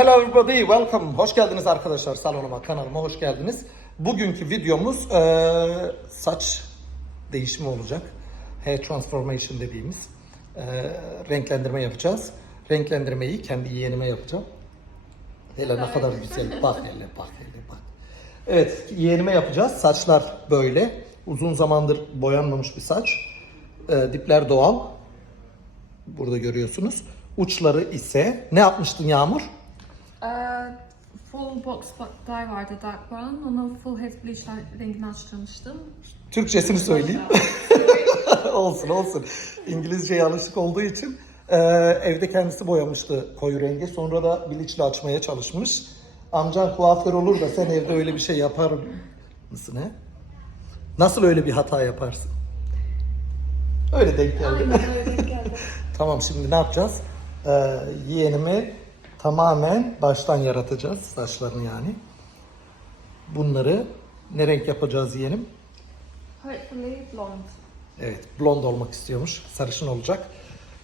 Hello everybody, welcome. Hoş geldiniz arkadaşlar salonuma, kanalıma hoş geldiniz. Bugünkü videomuz eee, saç değişimi olacak. Hair transformation dediğimiz eee, renklendirme yapacağız. Renklendirmeyi kendi yeğenime yapacağım. Hele ne kadar güzel. Bak hele, bak hele, bak. Evet, yeğenime yapacağız. Saçlar böyle. Uzun zamandır boyanmamış bir saç. Eee, dipler doğal. Burada görüyorsunuz. Uçları ise ne yapmıştın Yağmur? Ee, full box dye vardı dark brown. Onu full head bleach rengini açtırmıştım. Türkçesini söyleyeyim. olsun olsun. İngilizce yanlışlık olduğu için e, evde kendisi boyamıştı koyu rengi. Sonra da bilinçli açmaya çalışmış. Amcan kuaför olur da sen evde öyle bir şey yapar mısın he? Nasıl öyle bir hata yaparsın? Öyle denk geldi. Aynen öyle denk geldi. Tamam şimdi ne yapacağız? Ee, yeğenimi tamamen baştan yaratacağız. Saçlarını yani. Bunları ne renk yapacağız yeğenim? Hopefully blonde. Evet, blond olmak istiyormuş. Sarışın olacak.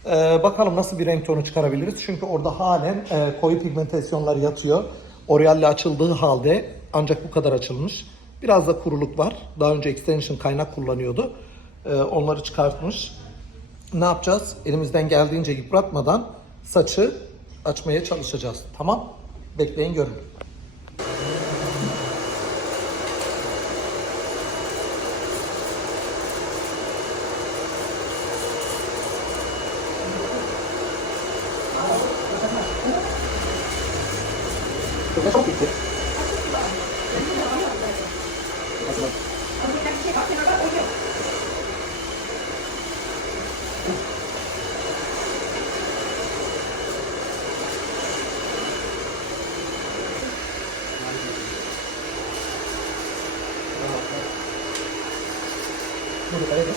Ee, bakalım nasıl bir renk tonu çıkarabiliriz. Çünkü orada halen e, koyu pigmentasyonlar yatıyor. Oreal'le açıldığı halde ancak bu kadar açılmış. Biraz da kuruluk var. Daha önce extension kaynak kullanıyordu. Ee, onları çıkartmış. Ne yapacağız? Elimizden geldiğince yıpratmadan saçı açmaya çalışacağız. Tamam? Bekleyin görün. Çok bitti. Burada evet.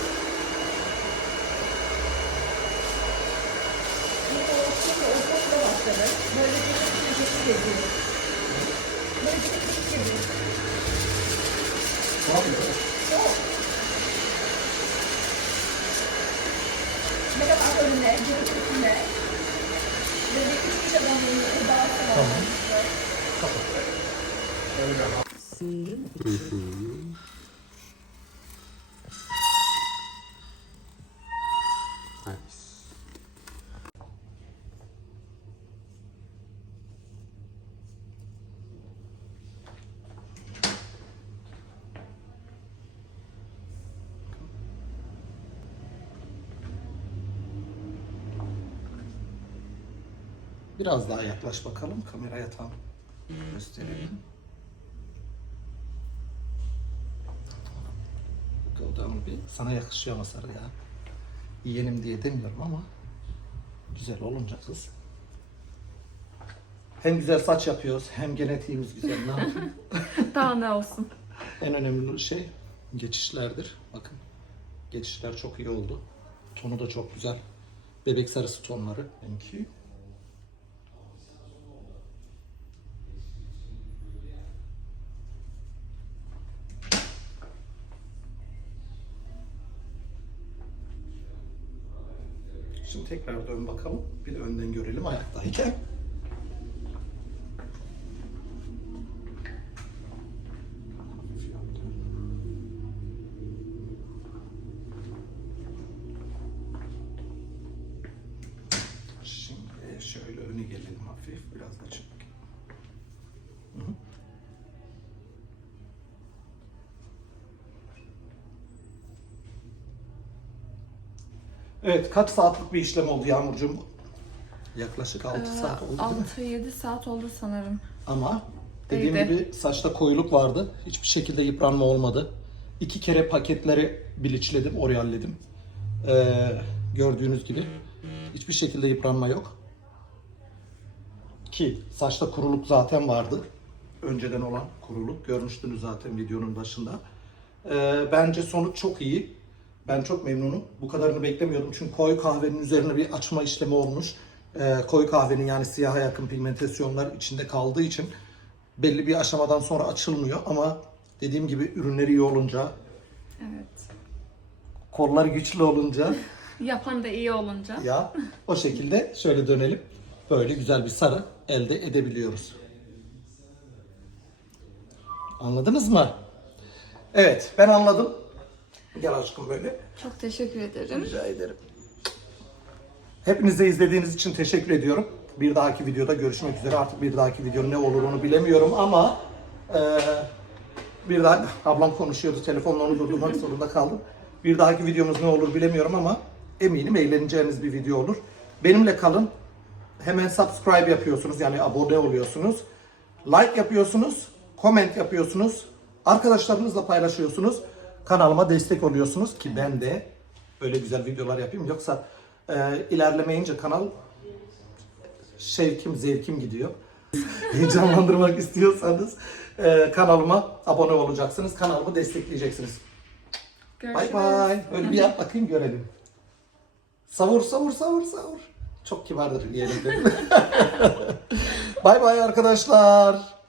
Ne yapıyorsun? Tamam. Biraz daha yaklaş bakalım. Kameraya tam gösterelim. Bakalım bir. Sana yakışıyor mu sarı ya? Yeğenim diye demiyorum ama güzel olunca kız. Hem güzel saç yapıyoruz hem genetiğimiz güzel. Ne yapayım? Daha ne olsun. En önemli şey geçişlerdir. Bakın geçişler çok iyi oldu. Tonu da çok güzel. Bebek sarısı tonları. Thank you. Şimdi tekrar dön bakalım. Bir de önden görelim ayaktayken. Şimdi şöyle öne gelelim hafif. Biraz da çık. Evet, kaç saatlik bir işlem oldu Yağmurcuğum? Yaklaşık 6 saat oldu değil mi? 6-7 saat oldu sanırım. Ama dediğim Değdi. gibi saçta koyuluk vardı. Hiçbir şekilde yıpranma olmadı. İki kere paketleri biliçledim, oryalledim. Ee, gördüğünüz gibi hiçbir şekilde yıpranma yok. Ki saçta kuruluk zaten vardı. Önceden olan kuruluk. Görmüştünüz zaten videonun başında. Ee, bence sonuç çok iyi. Ben çok memnunum. Bu kadarını beklemiyordum. Çünkü koyu kahvenin üzerine bir açma işlemi olmuş. Ee, koyu kahvenin yani siyaha yakın pigmentasyonlar içinde kaldığı için belli bir aşamadan sonra açılmıyor. Ama dediğim gibi ürünleri iyi olunca, Evet. kollar güçlü olunca Yapan da iyi olunca. ya o şekilde şöyle dönelim. Böyle güzel bir sarı elde edebiliyoruz. Anladınız mı? Evet, ben anladım. Gel aşkım böyle. Çok teşekkür ederim. Rica ederim. Hepinize izlediğiniz için teşekkür ediyorum. Bir dahaki videoda görüşmek üzere. Artık bir dahaki video ne olur onu bilemiyorum ama eee, bir daha ablam konuşuyordu. Telefonla onu durdurmak zorunda kaldım. Bir dahaki videomuz ne olur bilemiyorum ama eminim eğleneceğiniz bir video olur. Benimle kalın. Hemen subscribe yapıyorsunuz yani abone oluyorsunuz. Like yapıyorsunuz. Comment yapıyorsunuz. Arkadaşlarınızla paylaşıyorsunuz. Kanalıma destek oluyorsunuz ki ben de öyle güzel videolar yapayım. Yoksa e, ilerlemeyince kanal şevkim, zevkim gidiyor. Heyecanlandırmak istiyorsanız e, kanalıma abone olacaksınız. Kanalımı destekleyeceksiniz. Bay Görüşürüz. bay. Öyle bir yap bakayım görelim. Savur savur savur savur. Çok kibardır yeğenim dedim. bay bay arkadaşlar.